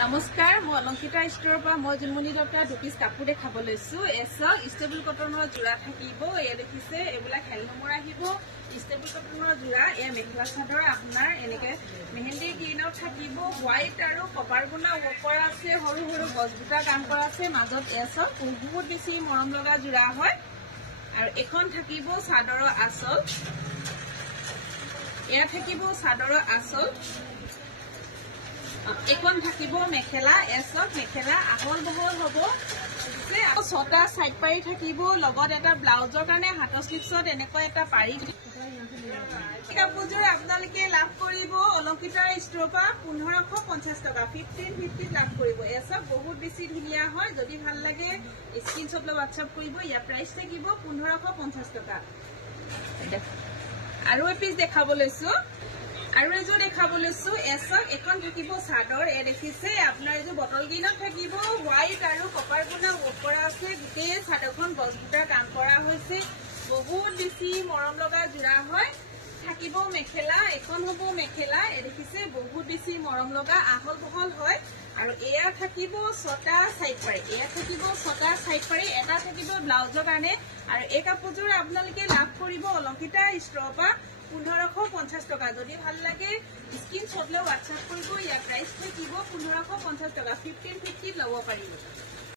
নমস্কাৰ মই অলংকিতা ষ্টৰৰ পৰা মই জুলমণি দত্তা দুপিস কাপোৰ দেখাব লৈছো এছক ষ্টেবল কটনৰ জোৰা থাকিব এ দেখিছে এইবিলাক হেলনমৰ আহিব ষ্টেবল কটনৰ জোৰা এ মেখেলা চাদৰ আপোনাৰ এনেকে মেহেন্দি গ্ৰীণত থাকিব হোৱাইট আৰু কপাৰ গুণা ওপৰ আছে সৰু সৰু গছবুটা কাম কৰা আছে মাজত এছক বহুত বেছি মৰম লগা জোৰা হয় আৰু এখন থাকিব চাদৰৰ আঁচল এয়া থাকিব চাদৰৰ আঁচল এখন থাকিব মেখেলা এছক মেখেলা আহল বহল হ'ব ছটা সাইড পাৰি থাকিব লগত এটা ব্লাউজৰ কাৰণে হাতৰ স্লিপছত এনেকৈ এটা পাৰি কাপোৰযোৰ আপোনালোকে লাভ কৰিব অলংকিতাৰ ষ্টৰৰ পৰা 1550 টকা 1550 লাভ কৰিব এছক বহুত বেছি ধুনীয়া হয় যদি ভাল লাগে স্ক্ৰীনশ্বট লৈ হোৱাটছআপ কৰিব ইয়াৰ প্ৰাইচ থাকিব 1550 টকা আৰু এপিস দেখাব লৈছো আৰু এযোৰ দেখাব লৈছো এছক এখন থাকিব চাদৰ এ দেখিছে আপোনাৰ এযোৰ বটল গ্ৰীণত থাকিব হোৱাইট আৰু কপাৰ গুণা ওপৰ আছে গোটেই চাদৰখন গছবুটাৰ কাম কৰা হৈছে বহুত বেছি মৰম লগা জোৰা হয় থাকিব মেখেলা এখন হ'ব মেখেলা এ দেখিছে বহুত বেছি মৰম লগা আহল বহল হয় আৰু এয়া থাকিব ছটা সাইড পাৰি এয়া থাকিব ছটা সাইড পাৰি এটা থাকিব ব্লাউজৰ কাৰণে আৰু এই কাপোৰযোৰ আপোনালোকে লাভ কৰিব অলংকিতা ষ্টৰৰ পৰা 1550 টকা যদি ভাল লাগে স্ক্ৰীনশ্বট লৈ হোৱাটছআপ কৰিব ইয়াৰ প্ৰাইচ থাকিব 1550 টকা 1550 ল'ব পাৰিব